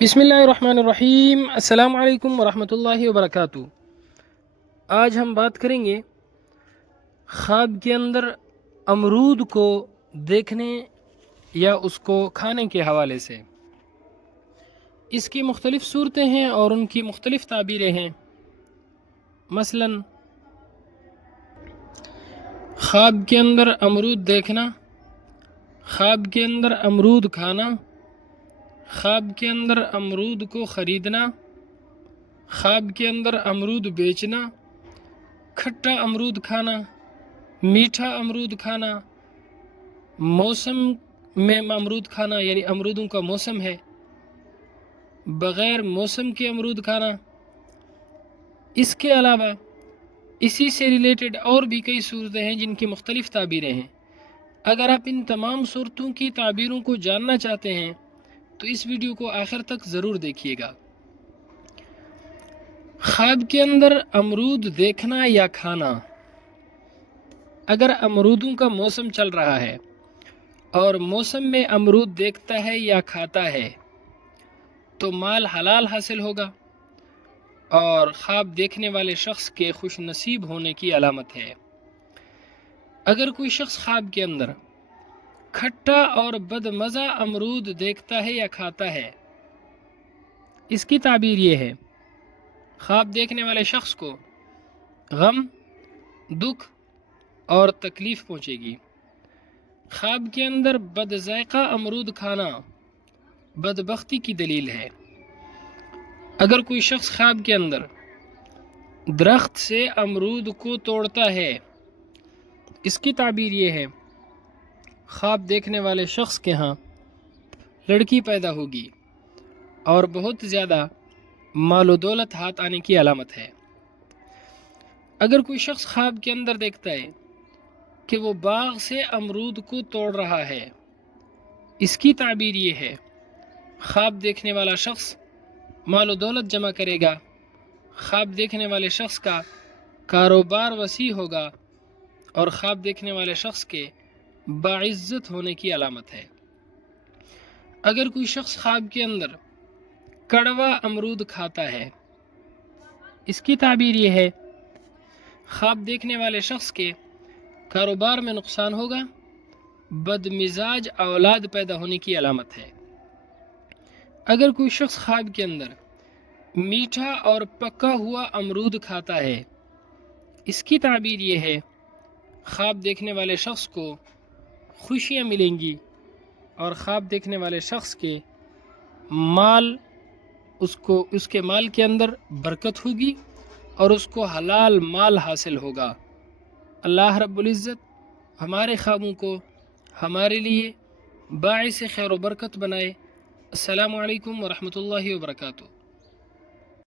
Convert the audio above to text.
بسم اللہ الرحمن الرحیم۔ السلام علیکم ورحمۃ اللہ وبرکاتہ۔ آج ہم بات کریں گے خواب کے اندر امرود کو دیکھنے یا اس کو کھانے کے حوالے سے۔ اس کی مختلف صورتیں ہیں اور ان کی مختلف تعبیریں ہیں۔ مثلا خواب کے اندر امرود دیکھنا، خواب کے اندر امرود کھانا، خواب کے اندر امرود کو خریدنا، خواب کے اندر امرود بیچنا، کھٹا امرود کھانا، میٹھا امرود کھانا، موسم میں امرود کھانا یعنی امرودوں کا موسم ہے، بغیر موسم کے امرود کھانا۔ اس کے علاوہ اسی سے ریلیٹڈ اور بھی کئی صورتیں ہیں جن کی مختلف تعبیریں ہیں۔ اگر آپ ان تمام صورتوں کی تعبیروں کو جاننا چاہتے ہیں تو اس ویڈیو کو آخر تک ضرور دیکھیے گا۔ خواب کے اندر امرود دیکھنا یا کھانا۔ اگر امرودوں کا موسم چل رہا ہے اور موسم میں امرود دیکھتا ہے یا کھاتا ہے تو مال حلال حاصل ہوگا اور خواب دیکھنے والے شخص کے خوش نصیب ہونے کی علامت ہے۔ اگر کوئی شخص خواب کے اندر کھٹا اور بدمزہ امرود دیکھتا ہے یا کھاتا ہے، اس کی تعبیر یہ ہے: خواب دیکھنے والے شخص کو غم، دکھ اور تکلیف پہنچے گی۔ خواب کے اندر بد ذائقہ امرود کھانا بدبختی کی دلیل ہے۔ اگر کوئی شخص خواب کے اندر درخت سے امرود کو توڑتا ہے، اس کی تعبیر یہ ہے: خواب دیکھنے والے شخص کے ہاں لڑکی پیدا ہوگی اور بہت زیادہ مال و دولت ہاتھ آنے کی علامت ہے۔ اگر کوئی شخص خواب کے اندر دیکھتا ہے کہ وہ باغ سے امرود کو توڑ رہا ہے، اس کی تعبیر یہ ہے: خواب دیکھنے والا شخص مال و دولت جمع کرے گا، خواب دیکھنے والے شخص کا کاروبار وسیع ہوگا اور خواب دیکھنے والے شخص کے باعزت ہونے کی علامت ہے۔ اگر کوئی شخص خواب کے اندر کڑوا امرود کھاتا ہے، اس کی تعبیر یہ ہے: خواب دیکھنے والے شخص کے کاروبار میں نقصان ہوگا، بد مزاج اولاد پیدا ہونے کی علامت ہے۔ اگر کوئی شخص خواب کے اندر میٹھا اور پکا ہوا امرود کھاتا ہے، اس کی تعبیر یہ ہے: خواب دیکھنے والے شخص کو خوشیاں ملیں گی اور خواب دیکھنے والے شخص کے مال اس کے مال کے اندر برکت ہوگی اور اس کو حلال مال حاصل ہوگا۔ اللہ رب العزت ہمارے خوابوں کو ہمارے لیے باعث خیر و برکت بنائے۔ السلام علیکم ورحمۃ اللہ وبرکاتہ۔